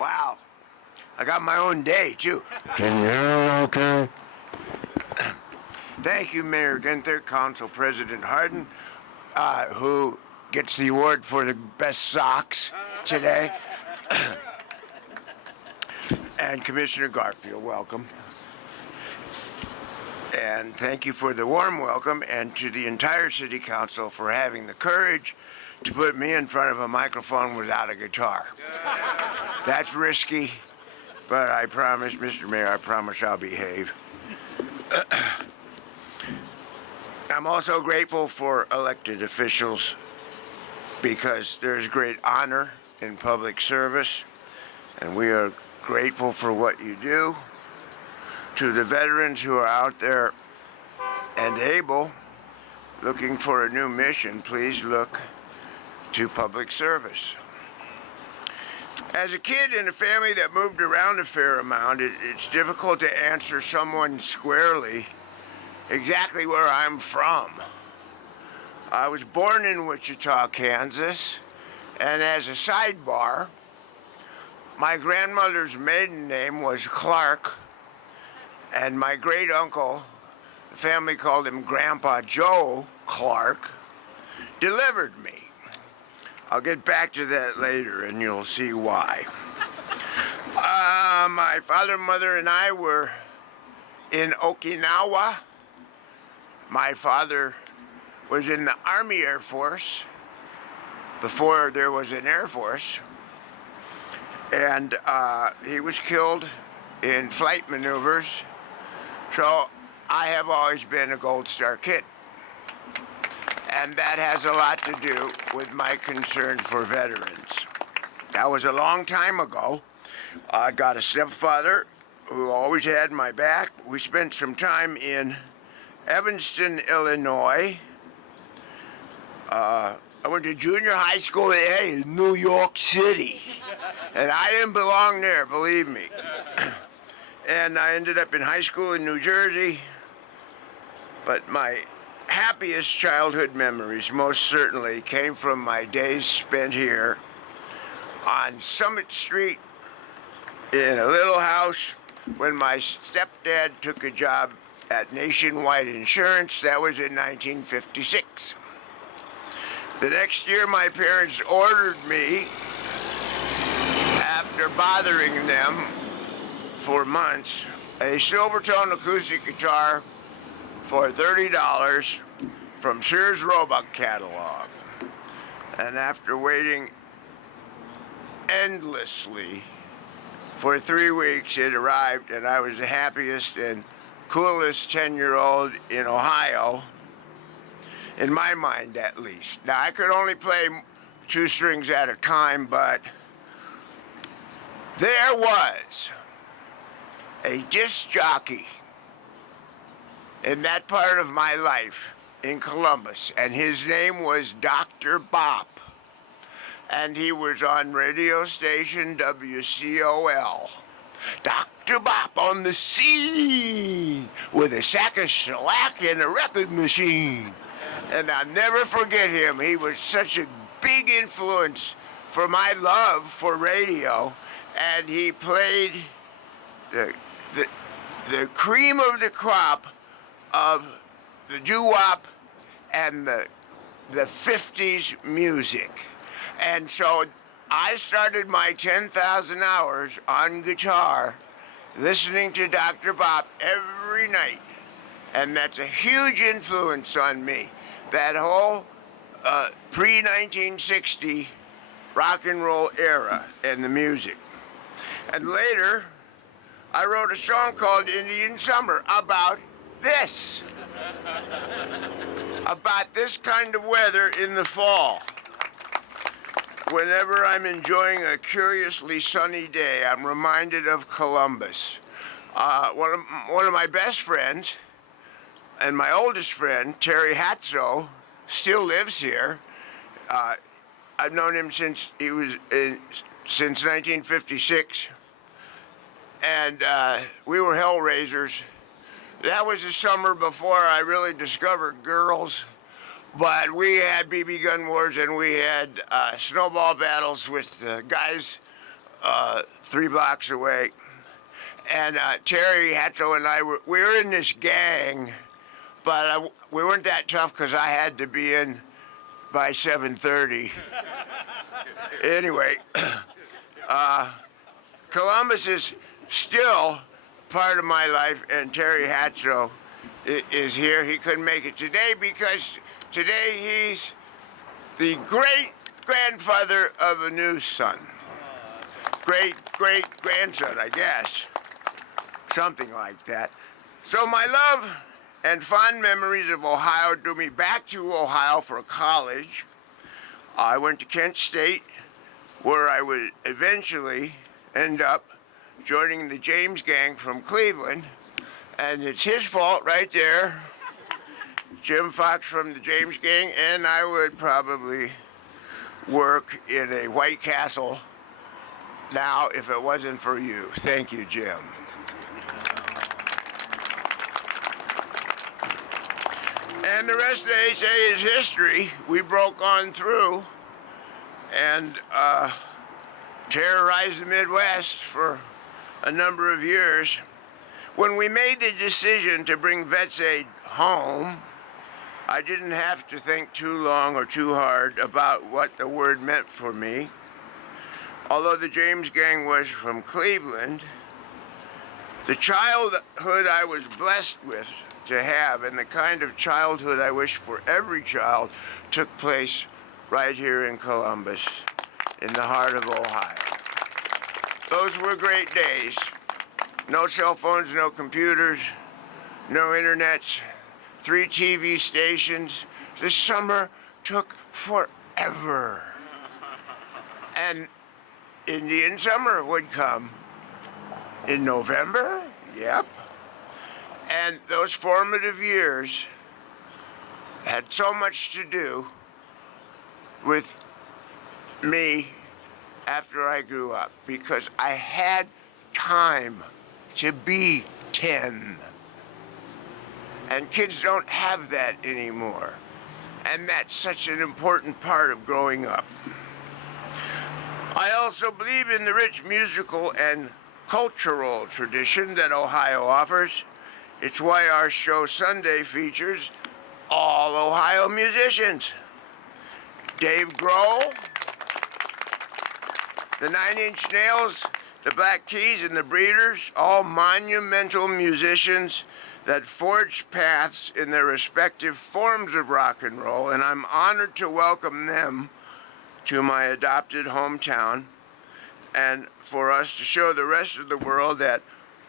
Wow. I got my own day, too. Can you hear me okay? Thank you, Mayor Ginther, Council President Hardin, who gets the award for the best socks today. And Commissioner Garfield, welcome. And thank you for the warm welcome, and to the entire City Council for having the courage to put me in front of a microphone without a guitar. That's risky, but I promise, Mr. Mayor, I promise I'll behave. I'm also grateful for elected officials because there's great honor in public service, and we are grateful for what you do. To the veterans who are out there and able, looking for a new mission, please look to public service. As a kid in a family that moved around a fair amount, it's difficult to answer someone squarely exactly where I'm from. I was born in Wichita, Kansas, and as a sidebar, my grandmother's maiden name was Clark, and my great uncle, the family called him Grandpa Joe Clark, delivered me. I'll get back to that later and you'll see why. My father, mother, and I were in Okinawa. My father was in the Army Air Force before there was an Air Force, and he was killed in flight maneuvers. So I have always been a Gold Star kid. And that has a lot to do with my concern for veterans. That was a long time ago. I got a stepfather who always had my back. We spent some time in Evanston, Illinois. I went to junior high school in New York City. And I didn't belong there, believe me. And I ended up in high school in New Jersey. But my happiest childhood memories most certainly came from my days spent here on Summit Street in a little house when my stepdad took a job at Nationwide Insurance. That was in 1956. The next year my parents ordered me, after bothering them for months, a Silvertone acoustic guitar for $30 from Sears Roebuck catalog. And after waiting endlessly for 3 weeks, it arrived, and I was the happiest and coolest 10-year-old in Ohio, in my mind at least. Now, I could only play 2 strings at a time, but there was a disc jockey in that part of my life in Columbus, and his name was Dr. Bop, and he was on radio station WCOL. Dr. Bop on the scene with a sack of shellac and a record machine. And I'll never forget him. He was such a big influence for my love for radio, and he played the cream of the crop of the doo-wop and the 50s music. And so I started my 10,000 hours on guitar listening to Dr. Bop every night. And that's a huge influence on me. That whole pre-1960 rock and roll era and the music. And later, I wrote a song called Indian Summer about this. About this kind of weather in the fall. Whenever I'm enjoying a curiously sunny day, I'm reminded of Columbus. One of my best friends and my oldest friend, Terry Hatzo, still lives here. I've known him since 1956, and we were hellraisers. That was the summer before I really discovered girls, but we had BB gun wars and we had snowball battles with guys 3 blocks away. And Terry Hatzo and I we were in this gang, but we weren't that tough because I had to be in by 7:30. Anyway, Columbus is still part of my life, and Terry Hatzo is here. He couldn't make it today because today he's the great-grandfather of a new son. Great-great-grandson, I guess. Something like that. So my love and fond memories of Ohio drew me back to Ohio for college. I went to Kent State, where I would eventually end up joining the James Gang from Cleveland. And it's his fault right there. Jim Fox from the James Gang, and I would probably work in a White Castle now if it wasn't for you. Thank you, Jim. And the rest, they say, is history. We broke on through and terrorized the Midwest for a number of years. When we made the decision to bring VetsAid home, I didn't have to think too long or too hard about what the word meant for me. Although the James Gang was from Cleveland, the childhood I was blessed with to have, and the kind of childhood I wish for every child, took place right here in Columbus, in the heart of Ohio. Those were great days. No cell phones, no computers, no internets, 3 TV stations. The summer took forever. And Indian summer would come in November. Yep. And those formative years had so much to do with me after I grew up, because I had time to be 10. And kids don't have that anymore. And that's such an important part of growing up. I also believe in the rich musical and cultural tradition that Ohio offers. It's why our show Sunday features all Ohio musicians. Dave Grohl, the 9 Inch Nails, the Black Keys, and the Breeders, all monumental musicians that forged paths in their respective forms of rock and roll, and I'm honored to welcome them to my adopted hometown, and for us to show the rest of the world that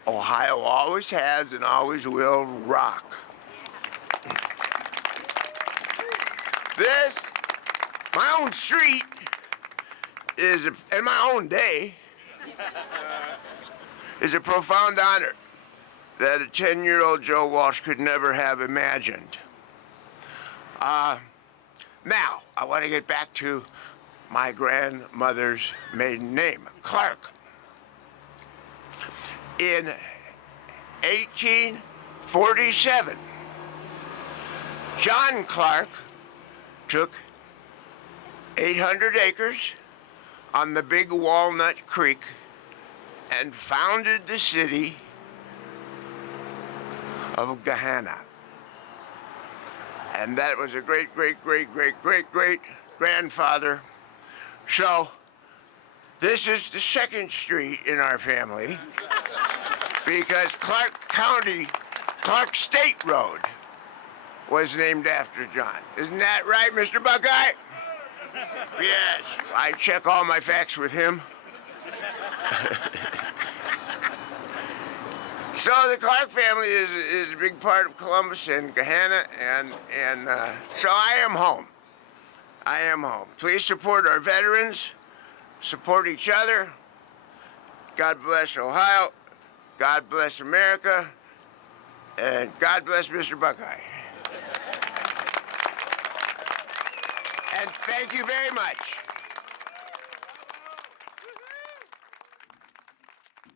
Ohio always has and always will rock. This, my own street, and my own day, is a profound honor that a 10-year-old Joe Walsh could never have imagined. Now, I want to get back to my grandmother's maiden name, Clark. In 1847, John Clark took 800 acres on the Big Walnut Creek and founded the city of Gahanna. And that was a great-grandfather. So, this is the second street in our family because Clark State Road was named after John. Isn't that right, Mr. Buckeye? Yes, I check all my facts with him. So the Clark family is a big part of Columbus and Gahanna, and so I am home. I am home. Please support our veterans, support each other. God bless Ohio, God bless America, and God bless Mr. Buckeye. And thank you very much.